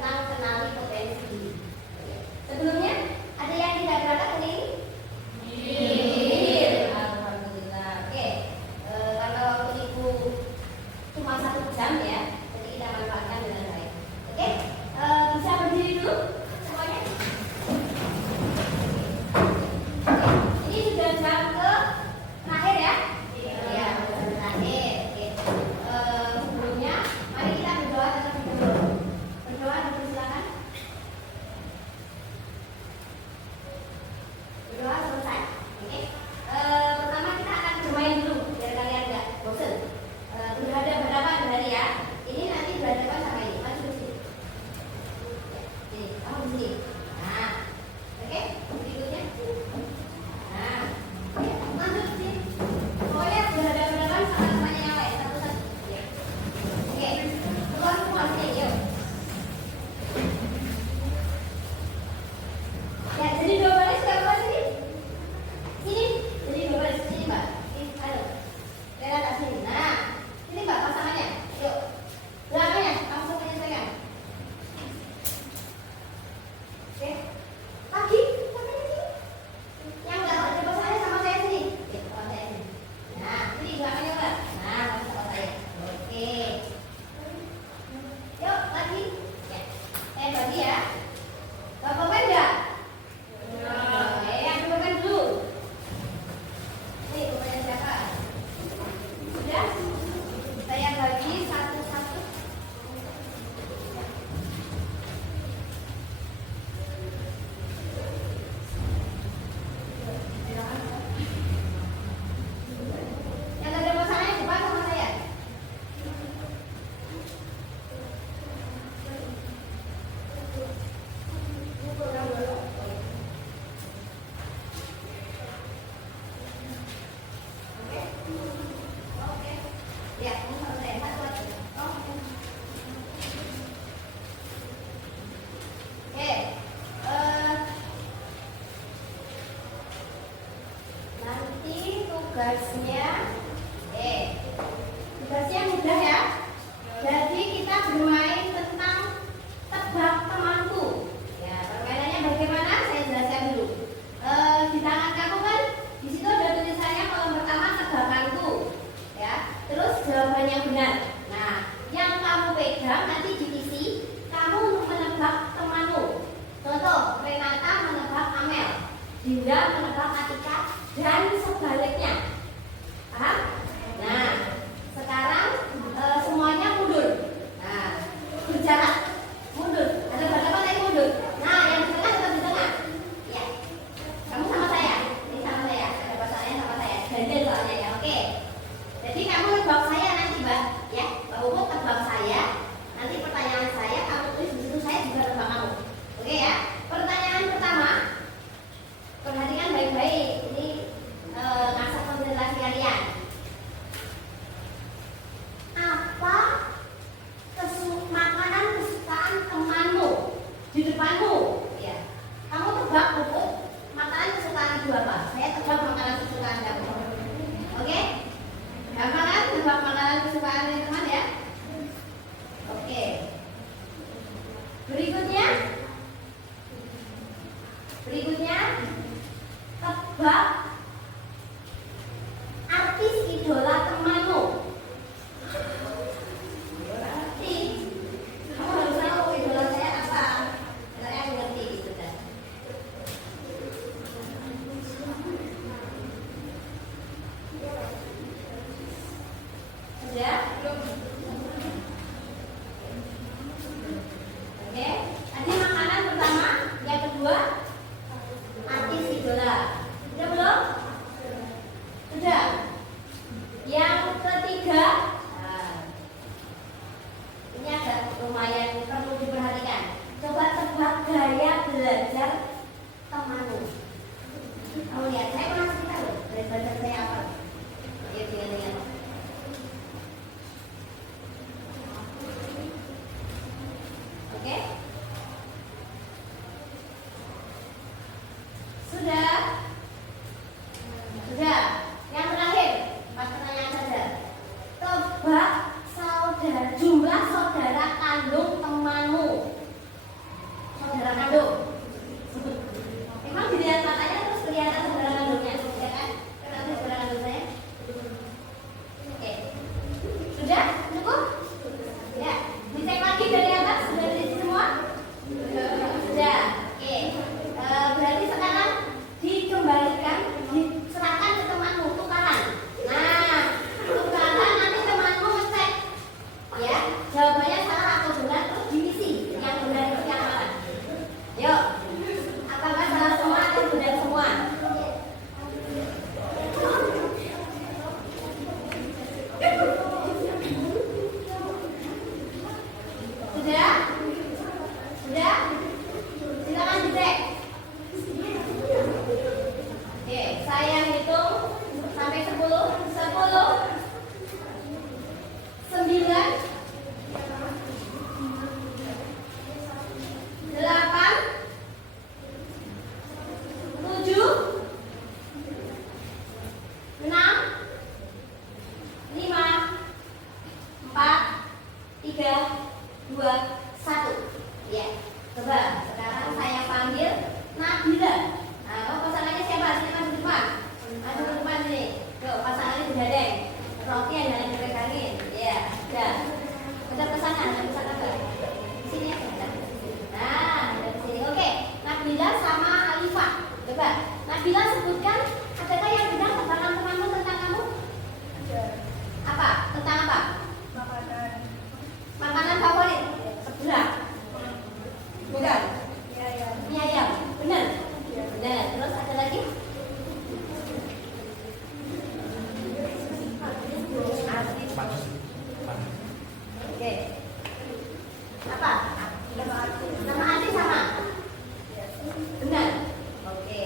tentang kenali potensi diri. Sebelumnya ada yang tidak berangkat hari ini? Alhamdulillah. Oke, karena waktu ibu cuma 1 jam ya, jadi kita manfaatkan dengan baik. Oke, bisa berdiri dulu semuanya. Oke, ini sudah jam ke terakhir ya? Iya, jam terakhir. Oke, sebelumnya mari kita berdoa terlebih dahulu. Berdoa dulu silakan. Berdoa selesai. Oke. Pertama kita akan bermain dulu biar kalian nggak bosan. Berhadapan hari ya. Ini nanti berhadapan sama ini. Maju di sini. Ini, kamu di sini. Nah, oke. Berikutnya. Nah, oke. Lanjut di sini. Pokoknya berhadapan sama temannya yang lain satu-satu. Oke. Keluar semua sini, yuk. Ya, jadi dua baris sudah keluar sini. Sini, jadi dua baris sini mbak. Ini, ayo. Lihat ke sini. Nah, ini mbak pasangannya. Yuk. Belakangnya, kamu semuanya pegang. Oke. Lagi, pasangannya sini. Yang nggak ada pasangannya sama saya sini. Oke, sama saya sini. Nah, sini belakangnya mbak. Nah, kamu sama saya. Oke. Yuk, lagi. Ya. Bagi ya. Bapak enggak? Oke, yang dulukan dulu. Nih, rupanya siapa? Sudah? Saya bagi satu-satu. Yang ada pasangannya depan sama saya. Oke. Ya, ini sama saya satu lagi. Oke. Oke. Nanti tugasnya tugasnya mudah ya. Jadi kita bermain tentang tebak temanku. Ya, permainannya bagaimana? Saya jelaskan dulu. Di tangan kamu kan di situ ada tulisannya kolom pertama tebakanku. Ya, terus jawaban yang benar. Nah, yang kamu pegang nanti diisi kamu menebak temanmu. Contoh, Renata menebak Amel, Dinda menebak Atika, dan sebaliknya. Paham? Nah, sekarang semuanya mundur. Nah, berjarak mundur. Ada berapa tadi mundur? Nah, yang di tengah tetap di tengah. Ya, kamu sama saya. Ini sama saya. Ada pasangannya sama saya. Gantian soalnya ya. Oke. Jadi kamu tebak saya nanti, Mbak. Ya, Mbak Puput tebak saya. Nanti pertanyaan saya kamu tulis di situ, saya juga tebak kamu. Oke ya. Pertanyaan pertama. Perhatikan baik-baik. Ini ngasih konsentrasi kalian. Apa makanan kesukaan temanmu di depanmu? Ya. Kamu tebak Puput. Makanan kesukaan ibu apa? Saya tebak makanan kesukaan kamu. Oke? Gampang kan? Tebak makanan kesukaan teman ya? Oke. Berikutnya tebak artis idola temanmu. Artis. Kamu harus tahu idola saya apa. Saya ngerti gitu kan. Sudah? Oke. Tadi makanan pertama, yang kedua artis idola. Sudah belum? Sudah. Yang ketiga, ini agak lumayan perlu diperhatikan. Coba tebak gaya belajar temanmu. Kamu lihat, saya pernah cerita loh, gaya belajar saya apa? Ya, lihat. Oke? Sudah? Sudah. Yang terakhir, 4 pertanyaan saja. Tebak jumlah saudara kandung temanmu. Coba sekarang saya panggil Nabila. Nah, kamu pasangannya siapa? Sini maju depan. Maju ke depan sini. Yuk, pasangannya bergadeng. Roti yang jangan dipegangin. Ya, sudah. Udah pesanan, ada pesanan enggak? Sini ya, nah, dari sini. Oke, Nabila sama Alifah. Coba, Nabila sebutkan adakah yang benar tentang temanmu tentang kamu? Ada. Apa? Tentang apa? Makanan. Makanan favorit? Sebelah. Bukan? Iya. Mie ayam. Benar? Iya. Benar. Terus ada lagi? Oke. Apa? Nama Adi sama? Benar. Oke.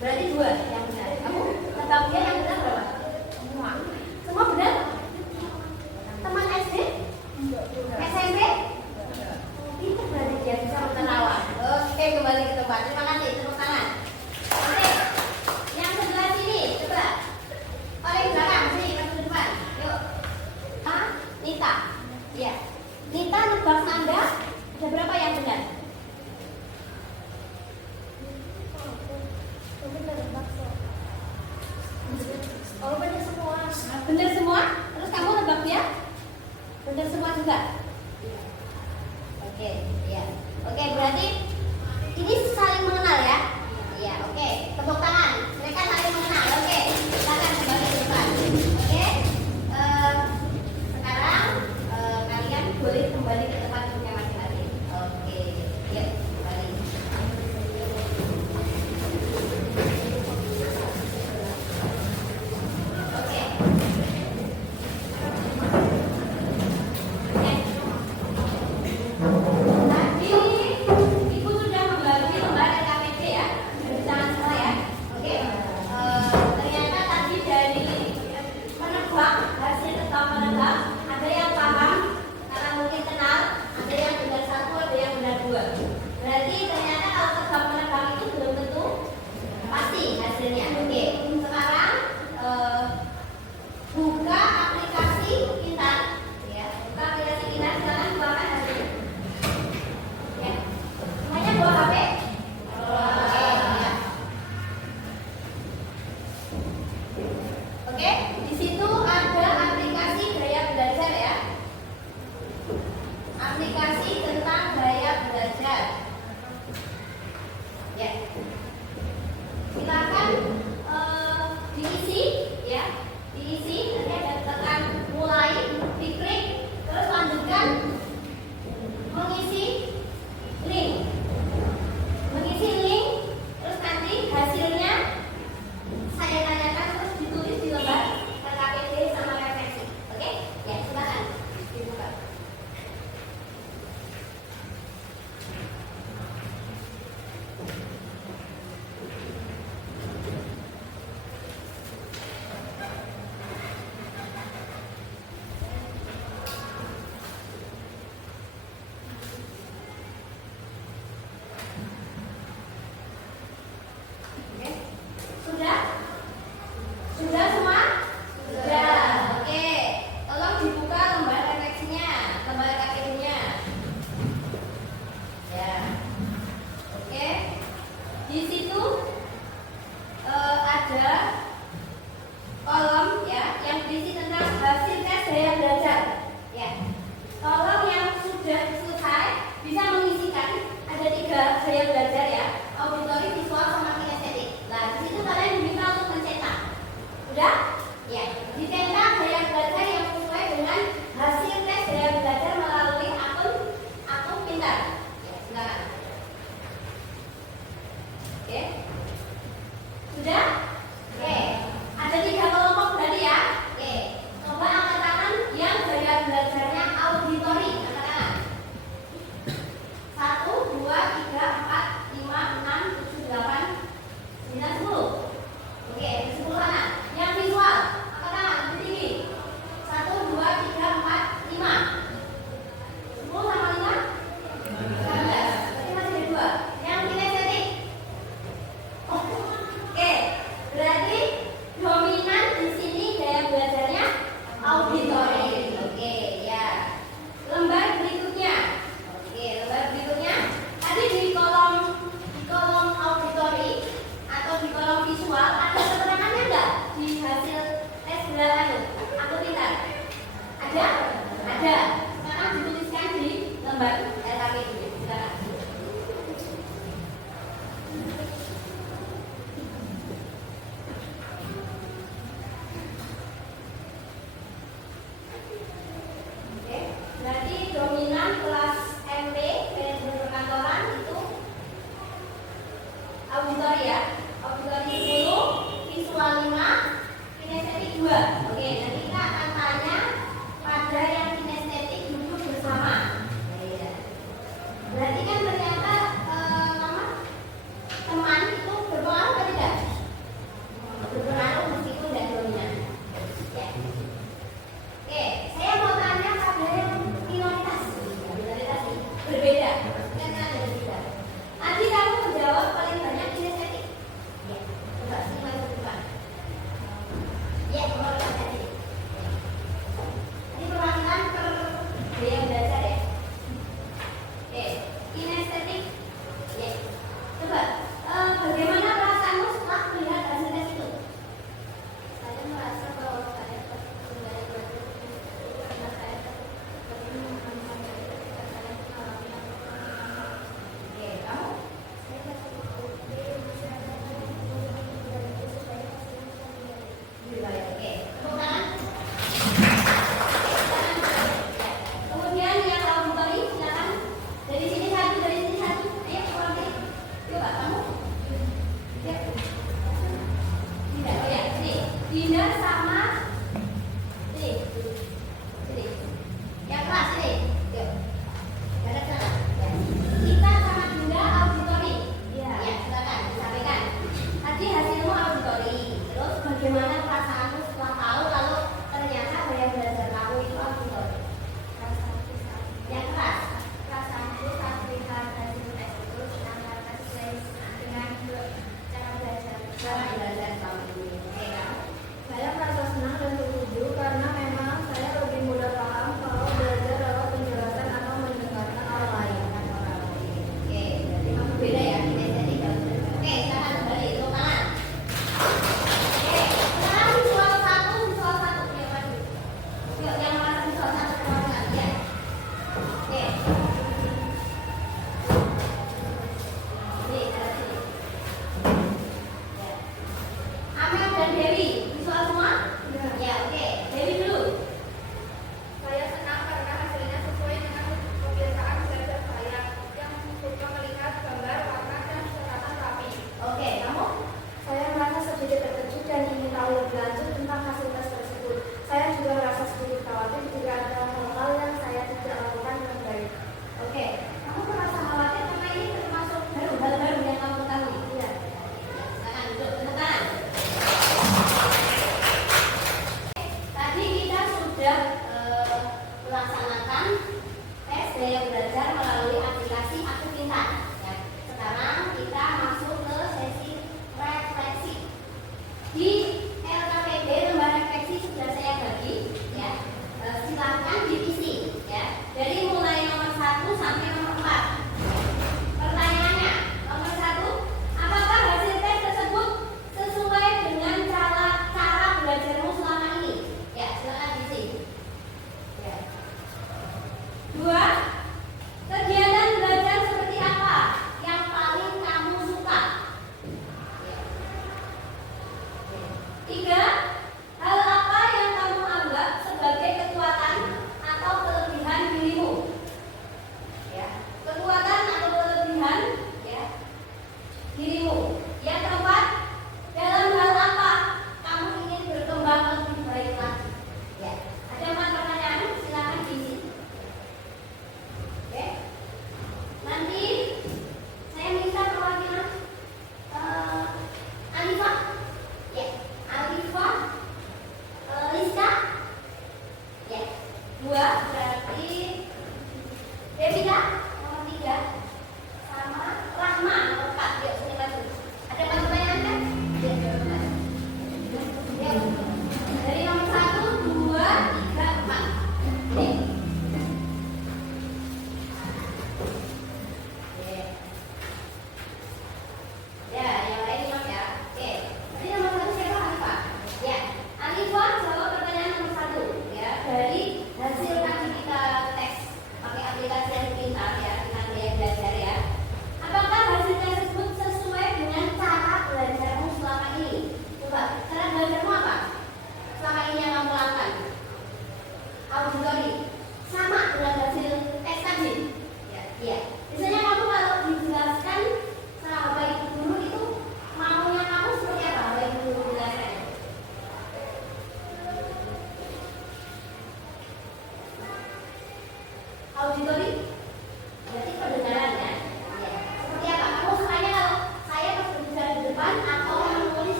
Berarti dua yang benar. Kamu tebak dia yang benar berapa? Semua. Semua benar? Teman SD? SMP? Itu berarti dia bisa menerawang. Oke, kembali ke tempat. Terima kasih. Tepuk tangan. Oke. Yang sebelah sini, coba. Paling belakang sini, masuk depan. Yuk. Nita. Iya. Nita nebak Nanda. Ada berapa yang benar? Oh, benar semua. Benar semua? Terus kamu nebak dia? Benar semua juga? Oke, ya. Oke, berarti ini saling mengenal ya? Iya, oke. Tepuk tangan. Mereka saling mengenal. Oke, silakan kembali ke depan. Oke. Sekarang kalian boleh kembali ke tempat duduknya masing-masing. Oke, yuk kembali. Oke. Tadi Ibu sudah membagi lembar KTP ya, jangan salah ya. Oke, ternyata tadi dari penebak hasil tebak penebak ada yang paham karena mungkin kenal, ada yang benar satu, ada yang benar dua. Berarti ternyata kalau tebak penebak itu belum tentu pasti hasilnya. Oke, sekarang buka aplikasi Pintar. Ya, buka aplikasi Pintar. Silakan keluarkan hasilnya. Ya. Semuanya bawa HP? Oke, ya. Oke, di situ ada aplikasi gaya belajar ya. Aplikasi tentang gaya belajar. Ya. Silakan diisi ya. Diisi, nanti ada tekan mulai, diklik, terus lanjutkan mengisi link. Mengisi link, terus nanti hasilnya saya tanyakan terus ditulis di lembar KTP sama refleksi. Oke? Ya, silakan dibuka. Oke. Sudah? Sudah semua? Sudah. Oke. Tolong dibuka lembar refleksinya, lembar KTP-nya. Ya. Oke. Di situ ada kolom ya yang berisi tentang hasil tes gaya belajar. Ya. Tolong yang sudah selesai bisa mengisikan, ada 3 gaya belajar ya, auditori, visual, sama kinestetik. Nah, di situ kalian diminta untuk mencetak. Sudah? Ya. Dicetak gaya belajar yang sesuai dengan hasil tes gaya belajar melalui akun Pintar. Ya, silakan. Oke. Sudah? Oke. Ada 3 kelompok tadi ya. Oke. Coba angkat tangan yang gaya belajarnya auditori. Angkat tangan. 1, 2, 3, ada. Sekarang dituliskan di lembar LKPD. Silakan. Oke, berarti dominan kelas MP manajemen perkantoran itu auditori ya. Auditori 10, visual 5, kinestetik 2. Oke, nanti kita akan tanya pada yang kinestetik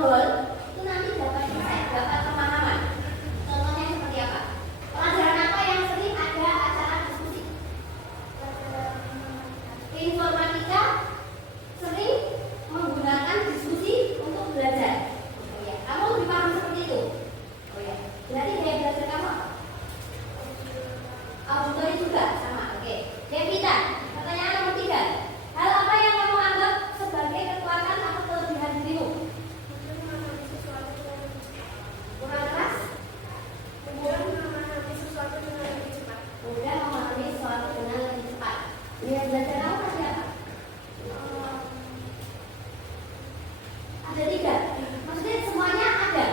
ngobrol itu nanti dapat insight, dapat pemahaman. Contohnya seperti apa? Pelajaran apa yang sering ada acara diskusi? Informatika sering menggunakan diskusi untuk belajar. Oh ya, kamu lebih paham seperti itu. Oh ya, berarti gaya belajar kamu apa? Auditori juga sama. Oke, Devita, pertanyaan nomor 3. Hal apa yang kamu anggap sebagai kekuatan atau kelebihan dirimu? Kurang keras? Mudah memahami sesuatu dengan lebih cepat. Mudah memahami sesuatu dengan lebih cepat. Gaya belajar kamu masih apa? Ada 3. Maksudnya semuanya ada.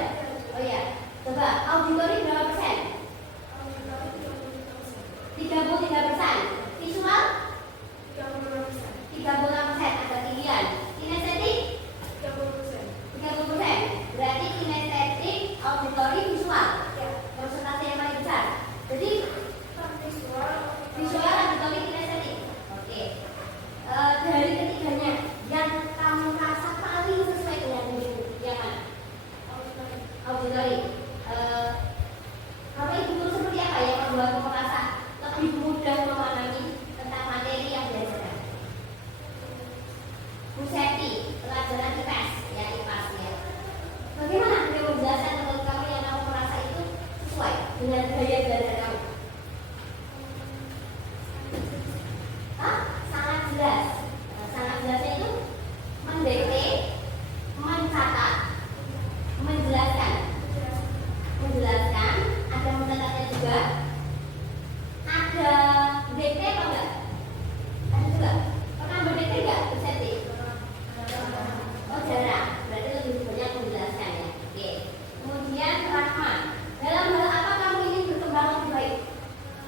Oh ya, coba auditori berapa persen? 33%. Visual 36%. Ada pilihan. Kinestetik 30%. Berarti kinestetik, auditori, visual. Persentase yang paling besar. Jadi visual, auditori, kinestetik. Oke. Dari ketiganya yang kamu rasa paling sesuai dengan dirimu yang mana? Auditori. Bapak Ibu seperti apa yang membuat kamu merasa lebih mudah memahami tentang materi yang diajarkan? Bu Septi, pelajaran IPS, ya IPAS ya. Bagaimana dia menjelaskan menurut kamu yang kamu merasa itu sesuai dengan gaya belajar kamu? Hah? Sangat jelas. Sangat jelasnya itu mendekte, mencatat, menjelaskan, ada mencatatnya juga, ada dikte apa enggak? Ada juga. Pernah berdikte enggak? Berarti? Oh jarang. Berarti lebih banyak menjelaskan ya. Oke. Kemudian Rahma, dalam hal apa kamu ingin berkembang lebih baik?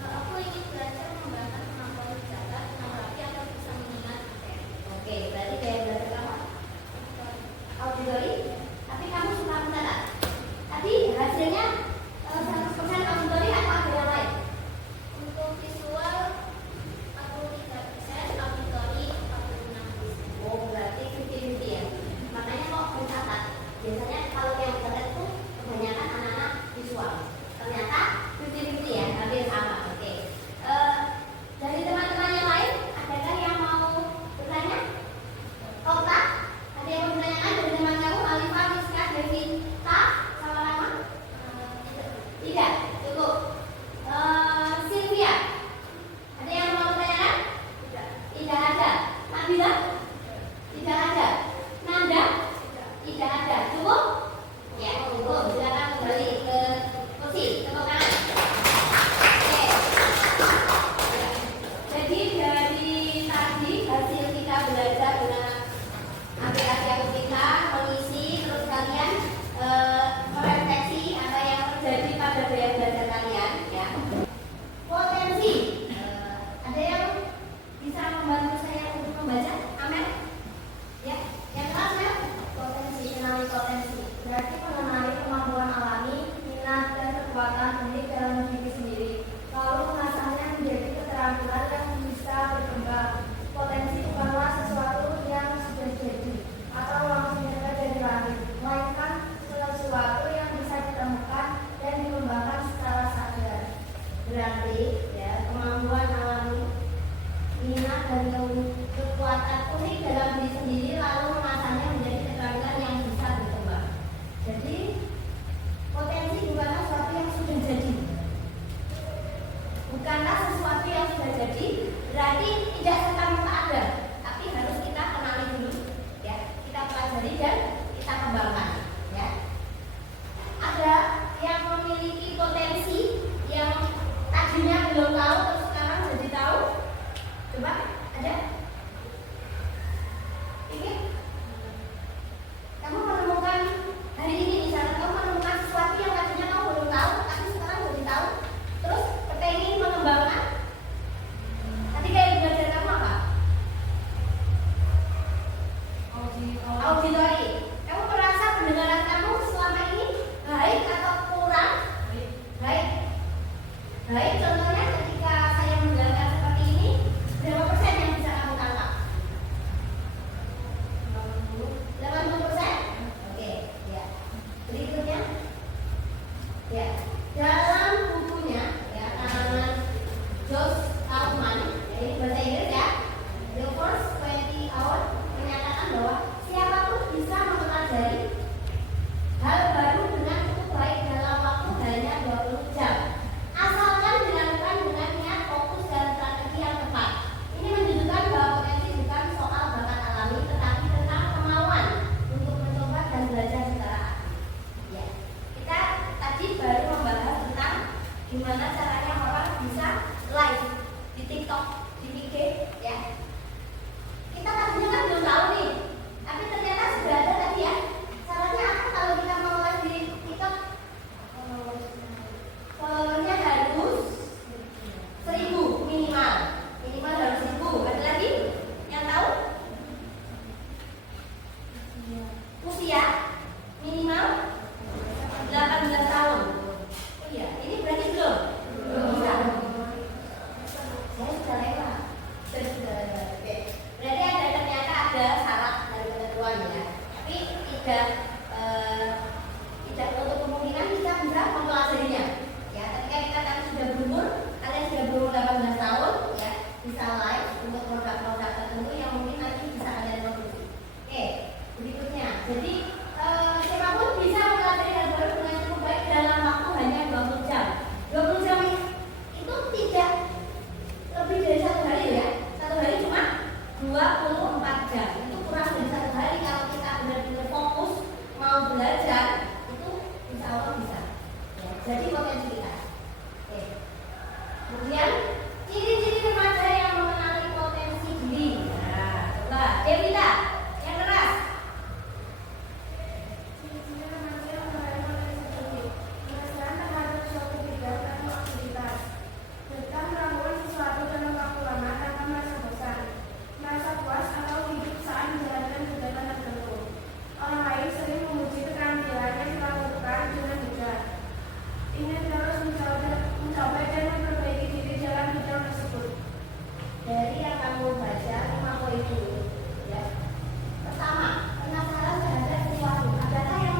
Aku ingin belajar mengembangkan kemampuan mencatat, menanggapi atau bisa mengingat materi. Oke, berarti gaya belajar kamu auditori, tapi kamu suka mencatat. Tadi hasilnya 100% auditori atau ada yang lain? Untuk visual 43%, auditori 46%. Oh, berarti 50-50 ya. Makanya kok mencatat. Biasanya kalau yang mencatat itu kebanyakan anak-anak visual. Ternyata 50-50 ya, hampir sama. Oke. Dari teman-teman yang lain, adakah yang mau bertanya? Kota? Ada yang mau bertanyakan dari teman kamu? Alifah, Miska, Devita, sama Rama? Tidak, cukup. Sylvia, ada yang mau bertanyakan? Tidak ada. Nabila? Tidak ada. Nanda? Tidak ada. Cukup? Ya, cukup. Silakan kembali ke kursi. Tepuk tangan. Oke. Ya. Jadi dari tadi hasil kita belajar dengan aplikasi kita mengisi, terus kalian merefleksi apa yang terjadi pada gaya belajar kalian ya. Potensi. Ada yang bisa membantu saya untuk membaca? Amin. Ya, yang kelas ya. Potensi, kenali potensi. Berarti mengenali kemampuan alami, minat dan kekuatan unik dalam diri sendiri. Lalu mengasahnya menjadi keterampilan yang bisa berkembang. Potensi bukanlah sesuatu yang sudah jadi atau langsung datang dari langit, melainkan sesuatu yang bisa ditemukan dan dikembangkan secara sadar. Berarti ya, kemampuan alami, minat dan kekuatan unik dalam diri sendiri lalu mengasahnya menjadi keterampilan yang bisa berkembang. Jadi potensi bukanlah sesuatu yang sudah jadi. Bukanlah sesuatu yang sudah jadi, berarti tidak serta-merta ada, tapi harus kita kenali dulu, ya, kita pelajari dan kita kembangkan, ya. Ada yang memiliki potensi yang tadinya belum tahu terus sekarang jadi tahu? Coba, ada? Ini? Kamu menemukan hari ini misalnya kamu menemukan sesuatu yang tadinya kamu belum tahu, tapi sekarang jadi tahu, terus kepengen mengembangkan. Tadi kayak belajar kamu apa? Auditori. Kamu merasa minimal 18 tahun. Oh iya, ini berarti belum? Bisa. Saya sudah lewat. Sudah. Oke. Berarti ternyata ada syarat dari ketentuan ya. Tapi tidak untuk kemungkinan kita bisa mempelajarinya. Ya, ketika kita tadi sudah berumur, kalian sudah berumur 18 tahun, ya, bisa live untuk produk-produk tertentu yang mungkin nanti bisa kalian produksi. Oke, berikutnya. Jadi siapapun bisa mempelajari hal baru dengan cukup baik dalam waktu hanya 20 jam. 20 jam itu tidak lebih dari 1 hari ya. 1 hari cuma 24 jam. Itu kurang dari 1 hari kalau kita benar-benar fokus mau belajar, itu insya Allah bisa. Ya, jadi potensi kita. Oke. Kemudian ciri-ciri remaja yang mengenali potensi diri. Nah, coba Devita yang keras. Ciri-ciri remaja yang mengenali potensi diri. Penasaran terhadap suatu bidang atau aktivitas. Betah melakukan sesuatu dalam waktu lama tanpa merasa bosan. Merasa puas atau hidup saat menjalankan kegiatan tertentu. Orang lain sering memuji keterampilan yang dilakukan dengan mudah. Ingin terus mencapai dan memperbaiki diri dalam bidang tersebut. Dari yang kamu baca 5 poin itu, ya. Pertama, penasaran terhadap sesuatu. Adakah yang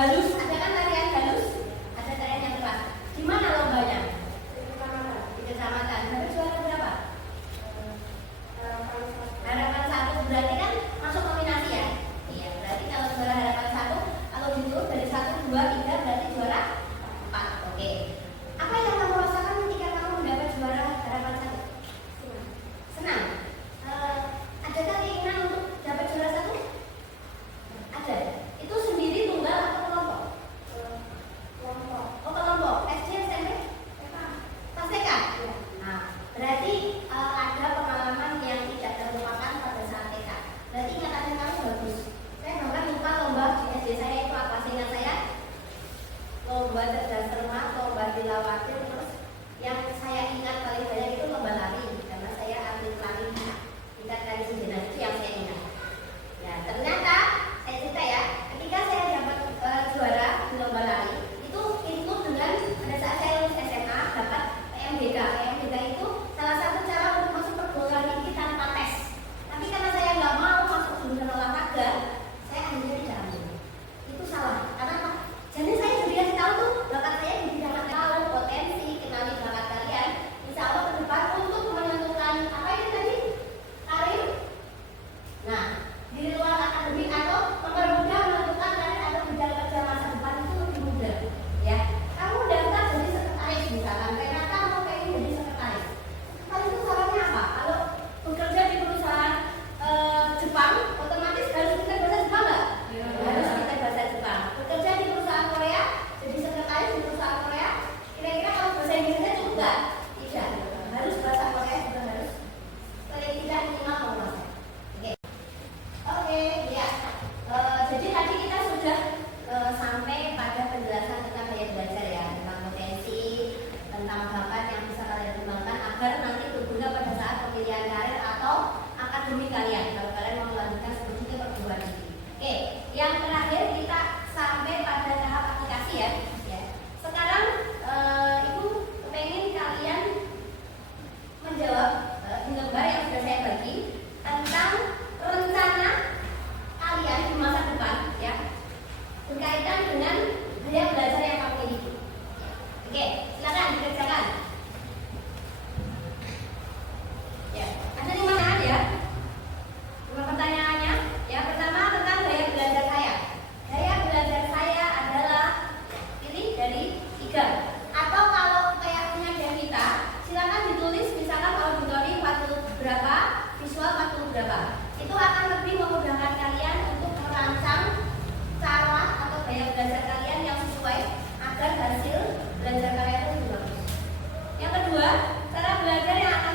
halus, ada kan tarian halus, ada tarian yang keras. Di mana lombanya? Di kecamatan. Tapi juara berapa? Harapan 1 berarti kan masuk nominasi ya? Iya, berarti kalau juara harapan 1, kalau diturut dari 1, 2, 3 berarti juara 4. Oke. Apa yang kamu rasakan ketika kamu mendapat juara harapan 1? Senang. Adakah keinginan untuk dapat juara 1? Ada. Itu sendiri, tunggal, atau kelompok? Kelompok. Oh, kelompok. SD, SMP? Pas TK? Nah, berarti ada pengalaman yang tidak terlupakan pada saat TK. Berarti ingatan kamu bagus. Saya bahkan lupa lomba di SD saya itu apa. Seingat saya lomba cerdas cermat, lomba tilawati, terus yang saya ingat paling banyak itu lomba lari, karena saya atlet lari tingkat kali sejenak, itu yang saya ingat. Ya, ternyata saya cerita ya, ketika saya dapat juara di lomba lari, itu ikut dengan pada saat saya lulus SMA dapat PMBK. PMBK itu salah satu cara untuk masuk perguruan tinggi tanpa tes. Tapi karena saya nggak mau masuk jurusan olahraga, saya akhirnya tidak ambil. Itu salah. Karena apa? Jadi saya sudah dikasih tahu tuh bakat saya di bidang tahu potensi, kenali bakat kalian. Insya Allah ke depan untuk menentukan apa itu tadi karir. Nah, di luar akademik atau mempermudah menentukan karir atau bidang kerja masa depan itu lebih mudah. Ya, kamu daftar jadi sekretaris misalkan, Renata mau pengen jadi sekretaris. Sekretaris itu syaratnya apa? Kalau bekerja di perusahaan Jepang, otomatis harus bisa bahasa Jepang nggak? Harus bisa bahasa Jepang. Bekerja di perusahaan Korea, jadi sekretaris di perusahaan Korea, kira-kira kalau bahasa Inggrisnya cukup nggak? Tidak. Harus bahasa Korea juga harus. Paling tidak minimal menguasai. Oke. Oke, ya. Jadi tadi kita sudah sampai pada penjelasan tentang gaya belajar ya, tentang potensi, tentang bakat yang bisa kalian kembangkan agar nanti berguna pada saat pemilihan karir atau akademik kalian kalau kalian mau melanjutkan studi ke perguruan tinggi. Oke, yang terakhir kita sampai pada tahap aplikasi ya. Sekarang Ibu pengen kalian menjawab di lembar yang sudah saya bagi tentang rencana kalian di masa depan ya, berkaitan dengan gaya belajar yang kamu miliki. Oke, silakan dikerjakan. Ya, ada 5 pertanyaan ya. 5 pertanyaannya. Yang pertama tentang gaya belajar saya. Gaya belajar saya adalah pilih dari 3. Atau kalau kayak punya Devita, silakan ditulis misalkan auditori 40 berapa, visual 40 berapa. Itu akan lebih memudahkan kalian untuk merancang cara atau gaya belajar kalian yang sesuai agar hasil belajar kalian itu lebih bagus. Yang kedua, cara belajar yang akan